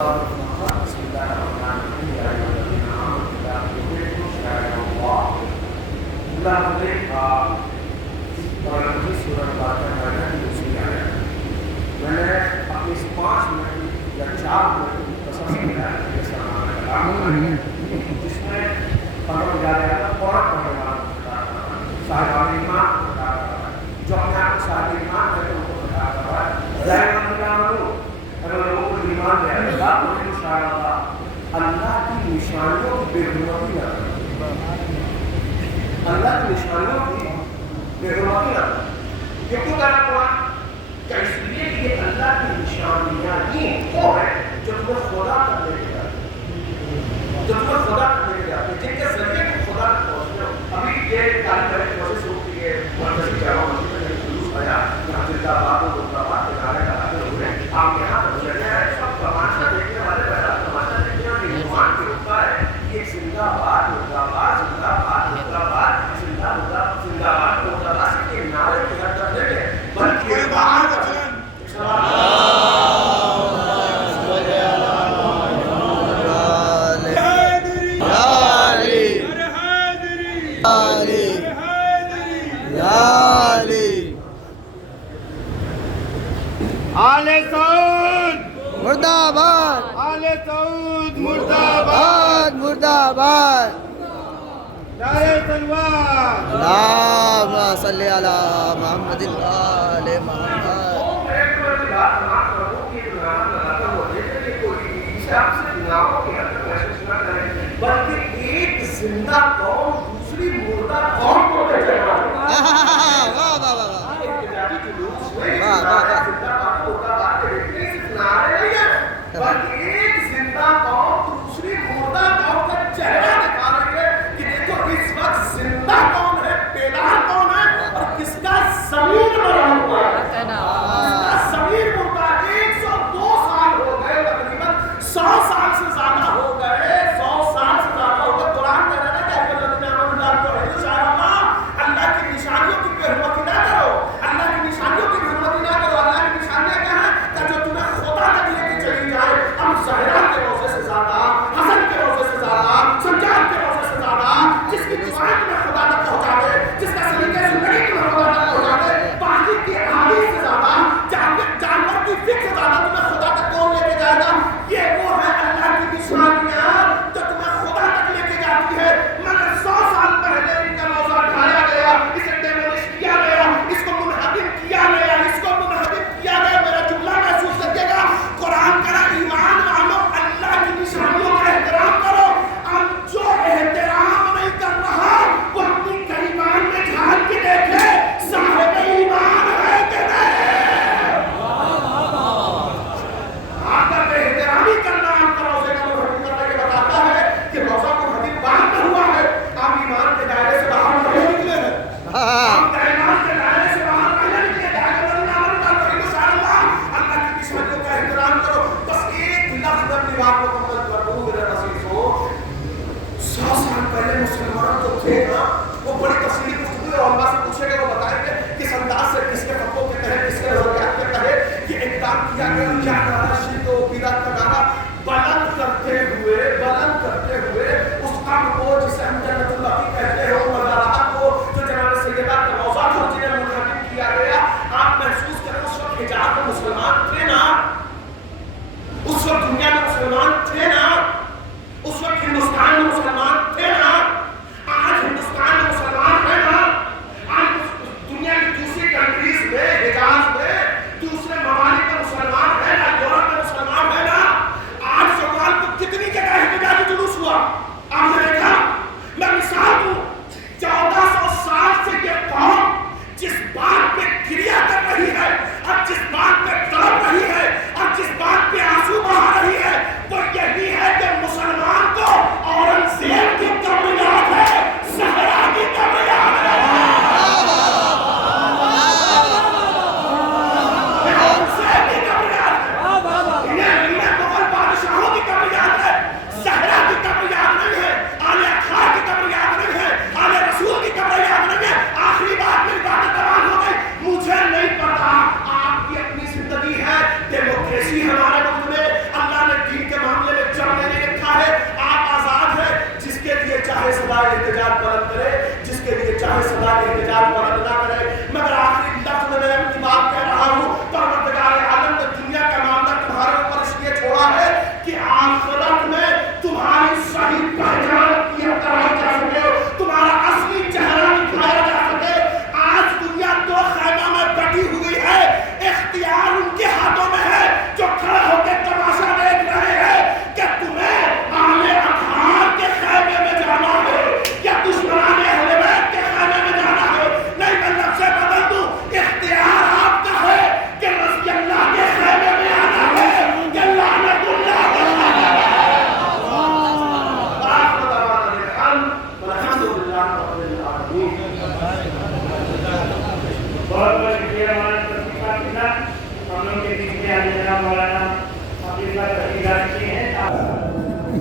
بسم الله الرحمن الرحيم يا أيها الذين آمنوا إذا قضيتم شعائر الله اللہ نے قرآن کی سورۃ الفاتحہ کی دوسری آیت میں نے اپنی 5 منٹ یا 4 منٹ کی قصص کیا ہے جیسا کلام جس میں پڑھنے جا رہا تھا قرآن پڑھنے والا صاحب ایمان بتا رہا ہے جو اپنے آپ کو صاحب ایمان ہے ان کو بتا رہا ہے ظاہر اگر لوگوں کو ایمان لے اللہ تو اللہ کی نشانیوں کی بے حرمتی نہ کریں، اللہ کی نشانیوں کی بے حرمتی نہ کریں۔ یہ کیوں کہنا پڑا؟ کہ اس لیے کہ یہ اللہ کی نشانیاں ہی وہ ہیں جو تمہیں خدا تک لے کے جاتے ہیں، جو تمہیں خدا تک لے کے جاتے ہیں، جن کے ذریعے تم خدا تک پہنچتے ہو۔ ابھی یہ تعلیم کرنے کی کوشش ہو کہ یہ مرکزی جامع مسجد میں جلوس آیا یہاں زندہ باد و زندہ باد کے نعرے لگاتے ہوئے آپ یہاں پر چلے آئے، سب تماشا دیکھنے والے پہلا تماشا دیکھنے والے ایمان کے اوپر ہے یہ زندہ باد زندہ باد زندہ باد زندہ باد زندہ باد زندہ باد زندہ باد کے نعرے کی ہر طرف دیکھے بلکہ باہر آل سعود مرد آباد، آل سعود مرد آباد، مرد آباد۔ نعرہ تکبیر، اللہم صلی علی محمد آل محمد۔ بلکہ ایک زندہ قوم دوسری مردہ قوم کو لے جائے گا۔ واہ واہ واہ واہ، بلکہ ایک زندہ قوم دوسری مردہ قوم کا چہرہ دکھا رہی ہے کہ دیکھو اس وقت زندہ کون ہے، بیدار کون ہے، اور کس کا ضمیر مرا ہوا ہے، کس کا ضمیر مردہ ہے۔ 102 سال ہو گئے، تقریباً 100 سال سے زیادہ ہو گئے، 100 سال سے زیادہ ہو گئے۔ قرآن کہہ رہا ہے کہ اللہ کی نشانیوں کی بے حرمتی نہ کرو، اللہ کی نشانیوں کی بے حرمتی نہ کرو۔ اللہ کی نشانیاں کیا ہیں کہ جو تمہیں خدا تک لے کے چلی جائے۔ ہم ظاہرہ کے روزے سے زیادہ، حسن کے روزے سے زیادہ، سجاد کے روزے سے زیادہ، جس کی دعائیں تمہیں خدا تک پہنچا دے، جس کا سلیقہ زندگی تمہیں خدا تک پہنچا دے، باقی کی احادیث سے زیادہ، جانور کی فکر سے زیادہ تمہیں خدا تک کون لے کے جائے گا؟ یہ وہ ہے اللہ کی نشانیاں جو تمہیں خدا تک لے کے جاتی ہے۔ مگر 100 سال پہلے ان کا روزہ اٹھایا گیا، اسے ڈیمولش کیا گیا، اس کو منہدم کیا گیا، اس کو منہدم کیا گیا۔ میرا جملہ محسوس کریے گا، قرآن کہہ رہا ہے ایمان والو اللہ کی نشانیوں کا احترام کرو۔ اب جو احترام نہیں کر رہا وہ اپنی گریبان میں جھانک کے دیکھے صاحب ایمان ہے کہ نہیں۔ اگر احترامی کرنا آپ کا روزے کا منہدم کرنے کے بتاتا ہے کہ روزہ منہدم بعد میں ہوا ہے، آپ ایمان کے دائرے سے باہر نہیں نکلے ہیں، آپ ایمان کے دائرے سے باہر نہیں نکلے ہیں۔ اللہ کی نشانیوں کا احترام کرو۔ بس ایک لفظ اپنی بات کو مکمل کر دوں میرے عزیزو، 100 سال پہلے مسلمان جو تھے نا وہ بڑی تفصیلی گفتگو ہے، علماء سے پوچھے گا وہ بتائیں گے کس انداز سے کس کے فتووں کے تحت کس کے نظریات کے تحت یہ اقدام کیا گیا۔ کیا نعرہ شرک و بدعت کا نعرہ بلند کرتے ہوئے اس قبر کو جسے ہم جنت اللہ کہتے ہیں، وہ مزارات کو جو جناب سیدہ کا روضہ تھا جنہیں منہدم کیا گیا۔ آپ محسوس کریں اس وقت حجاز میں مسلمان تھے نا، اس وقت دنیا میں مسلمان تھے نا، اس وقت ہندوستان میں مسلمان